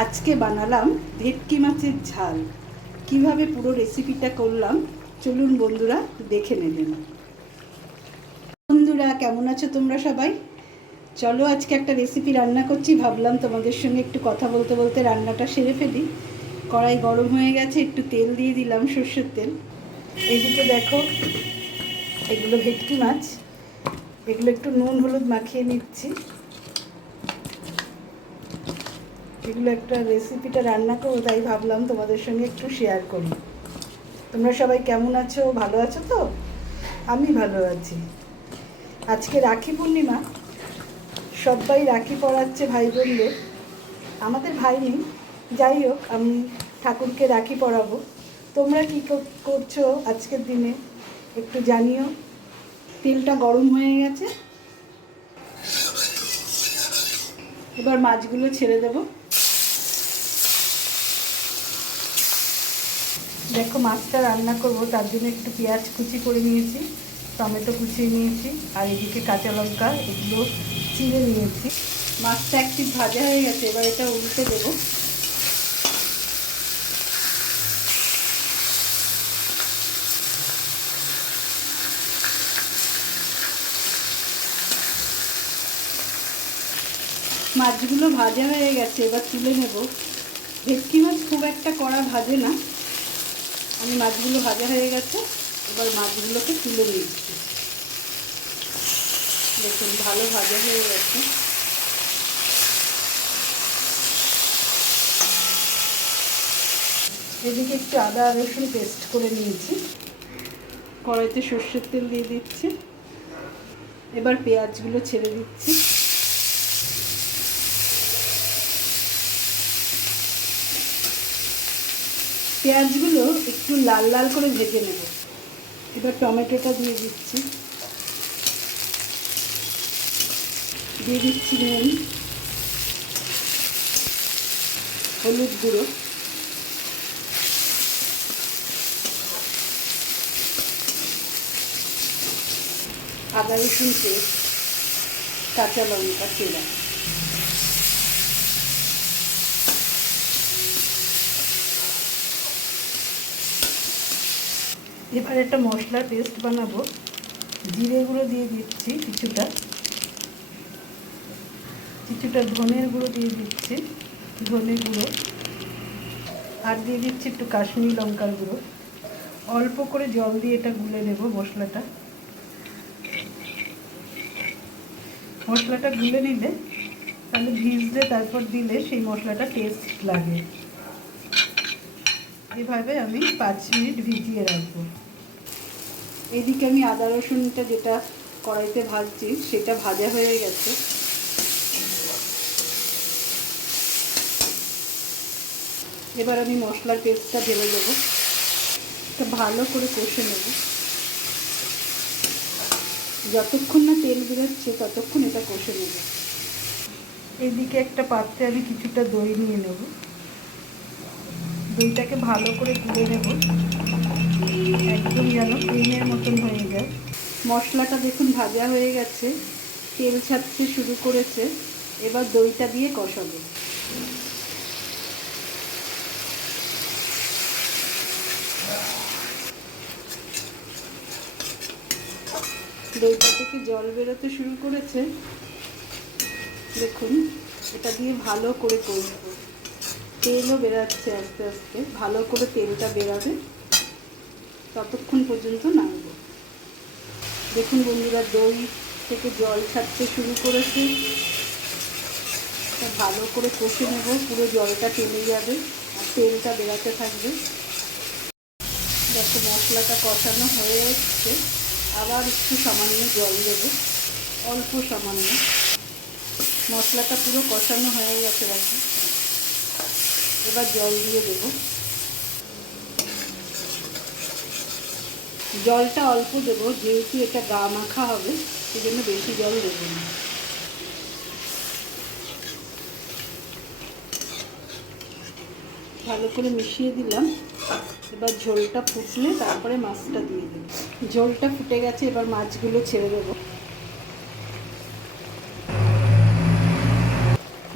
আজকে বানালাম ভেটকি মাছের ঝাল। কিভাবে পুরো রেসিপিটা করলাম চলুন বন্ধুরা দেখে নেবেন। বন্ধুরা কেমন আছো তোমরা সবাই? চলো আজকে একটা রেসিপি রান্না করছি, ভাবলাম তোমাদের সঙ্গে একটু কথা বলতে বলতে রান্নাটা সেরে ফেলি। কড়াই গরম হয়ে গেছে, একটু তেল দিয়ে দিলাম, সর্ষের তেল। এদিকে দেখো, এগুলো ভেটকি মাছ, এগুলো একটু নুন হলুদ মাখিয়ে নিচ্ছি। এগুলো একটা রেসিপিটা রান্না করবো, তাই ভাবলাম তোমাদের সঙ্গে একটু শেয়ার করি। তোমরা সবাই কেমন আছো? ভালো আছো তো? আমি ভালো আছি। আজকে রাখি পূর্ণিমা, সবাই রাখি পরাচ্ছে ভাই বোনদের। আমাদের ভাই নেই, যাই হোক আমি ঠাকুরকে রাখি পরাবো। তোমরা কী করছো আজকের দিনে একটু জানিও। তেলটা গরম হয়ে গেছে, এবার মাছগুলো ছেড়ে দেবো। দেখো মাছটা রান্না করব, তার জন্য একটু পেঁয়াজ কুচি করে নিয়েছি, টমেটো কুচিয়ে নিয়েছি, আর এদিকে কাঁচা লঙ্কা এগুলো চিড়ে নিয়েছি। মাছটা একটু ভাজা হয়ে গেছে, এবার এটা উল্টে দেবো। মাছগুলো ভাজা হয়ে গেছে, এবার তুলে নেব। ভেটকি মাছ খুব একটা কড়া ভাজে না। আমি মাছগুলো ভাজা হয়ে গেছে, এবার মাছগুলোকে তুলে নিচ্ছি। দেখুন ভালো ভাজা হয়ে গেছে। এদিকে একটু আদা রসুন পেস্ট করে নিয়েছি, কড়াইতে সর্ষের তেল দিয়ে দিচ্ছি। এবার পেঁয়াজগুলো ছেড়ে দিচ্ছি। পেঁয়াজগুলো একটু লাল লাল করে ভেজে নেব। এবার টমেটোটা দিয়ে দিচ্ছি, দিয়ে দিচ্ছি নুন, হলুদ গুঁড়ো, আদা রসুন পেস্ট, কাঁচা লঙ্কা চেরা। এবার একটা মশলার পেস্ট বানাবো। জিরে গুঁড়ো দিয়ে দিচ্ছি কিছুটা, ধনের গুঁড়ো দিয়ে দিচ্ছি, ধনে গুঁড়ো, আর দিয়ে দিচ্ছি একটু কাশ্মীরি লঙ্কার গুঁড়ো। অল্প করে জল দিয়ে এটা গুলে নেব মশলাটা। মশলাটা গুলে নিলে তাহলে ভিজলে তারপর দিলে সেই মশলাটা টেস্ট লাগে। এভাবে আমি 5 মিনিট ভিজিয়ে রাখবো। এদিকে আমি আদা রসুনটা যেটা কড়াইতে ভাজছি সেটা ভাজা হয়ে গেছে। এবার আমি মশলার পেস্টটা ঢেলে দেবো, এটা ভালো করে কষে নেব। যতক্ষণ না তেল বেরোচ্ছে ততক্ষণ এটা কষে নেব। এইদিকে একটা পাত্রে আমি কিছুটা দই নিয়ে নেব, দইটাকে ভালো করে গুলে নেব, একদম যেন ক্রিমের মতন হয়ে যায়। মশলাটা দেখুন ভাজা হয়ে গেছে, তেল ছাড়তে শুরু করেছে। এবার দইটা দিয়ে কষাবো। দইটা থেকে জল বেরোতে শুরু করেছে, দেখুন। এটা দিয়ে ভালো করে কষবো, তেলও বেরাচ্ছে আস্তে আস্তে। ভালো করে তেলটা বেরাবে ততক্ষণ পর্যন্ত নাড়ব। দেখুন বন্ধুরা, দই থেকে জল ছাড়তে শুরু করেছে। ভালো করে কষে নেব, পুরো জলটা টেনে যাবে আর তেলটা বেরাতে থাকবে। দেখো মশলাটা কষানো হয়ে এসছে, আবার একটু সামান্য জল দেবো, অল্প সামান্য। মশলাটা পুরো কষানো হয়ে গেছে, দেখো। এবার জল দিয়ে দেবো। জলটা অল্প দেবো, যেহেতু এটা গা মাখা হবে সেই জন্য বেশি জল দেবো না। ভালো করে মিশিয়ে দিলাম। এবার ঝোলটা ফুটলে তারপরে মাছটা দিয়ে দেবো। ঝোলটা ফুটে গেছে, এবার মাছগুলো ছেড়ে দেবো।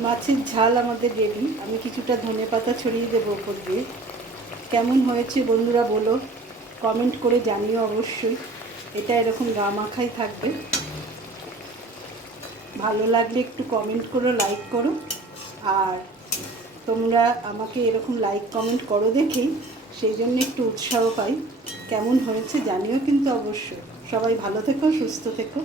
মাছের ঝাল আমাদের রেডি। আমি কিছুটা ধনেপাতা ছড়িয়ে দেবো ওপর দিয়ে। কেমন হয়েছে বন্ধুরা বলো, কমেন্ট করে জানিও অবশ্যই। এটা এরকম গা মাখাই থাকবে। ভালো লাগলে একটু কমেন্ট করো, লাইক করো। আর তোমরা আমাকে এরকম লাইক কমেন্ট করো দেখেই সেই জন্য একটু উৎসাহ পাই। কেমন হয়েছে জানিও কিন্তু অবশ্যই। সবাই ভালো থেকো, সুস্থ থেকো।